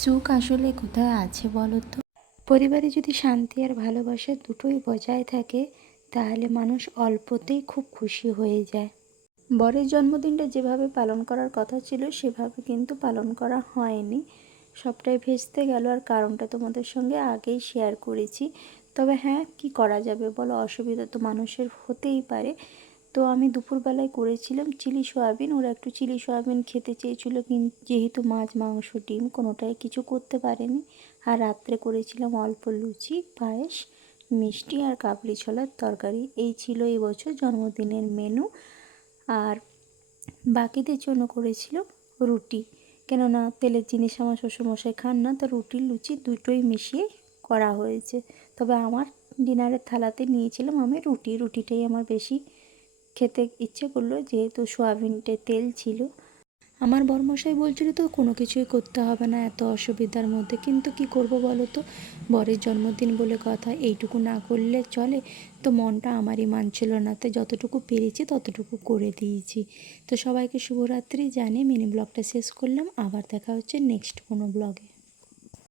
সুখ আসলে কোথায় আছে বলো তো? পরিবারে যদি শান্তি আর ভালোবাসা দুটোই বজায় থাকে তাহলে মানুষ অল্পতেই খুব খুশি হয়ে যায়। বরের জন্মদিনটা যেভাবে পালন করার কথা ছিল সেভাবে কিন্তু পালন করা হয়নি। সবটাই ভেস্তে গেল, আর কারণটা তোমাদের সঙ্গে আগেই শেয়ার করেছি। তবে হ্যাঁ, কি করা যাবে বলো, অসুবিধা তো মানুষের হতেই পারে। তো আমি দুপুরবেলায় করেছিলাম চিলি সয়াবিন, ওরা একটু চিলি সয়াবিন খেতে চেয়েছিলো, কিন্তু যেহেতু মাছ মাংস ডিম কোনোটাই কিছু করতে পারেনি। আর রাত্রে করেছিলাম অল্প লুচি, পায়েস, মিষ্টি আর কাবলি ছোলার তরকারি। এই ছিল এই বছর জন্মদিনের মেনু। আর বাকিদের জন্য করেছিলাম রুটি, কেননা তেলের জিনিস আমার শ্বশুরমশাই খান না, তো রুটি লুচি দুটোই মিশিয়ে করা হয়েছে। তবে আমার ডিনারের থালাতে নিয়েছিলাম আমি রুটিটাই আমার বেশি খেতে ইচ্ছে করলো, যেহেতু সোয়াবিনটে তেল ছিল। আমার বরমশাই বলছিল তো কোনো কিছুই করতে হবে না এত অসুবিধার মধ্যে, কিন্তু কি করব বলো তো, বরের জন্মদিন বলে কথা, এইটুকু না করলে চলে। তো মনটা আমারই মানছিল না, তো যতটুকু পেরেছি ততটুকু করে দিয়েছি। তো সবাইকে শুভরাত্রি জানিয়ে মিনি ব্লগটা শেষ করলাম। আবার দেখা হচ্ছে নেক্সট কোনো ব্লগে।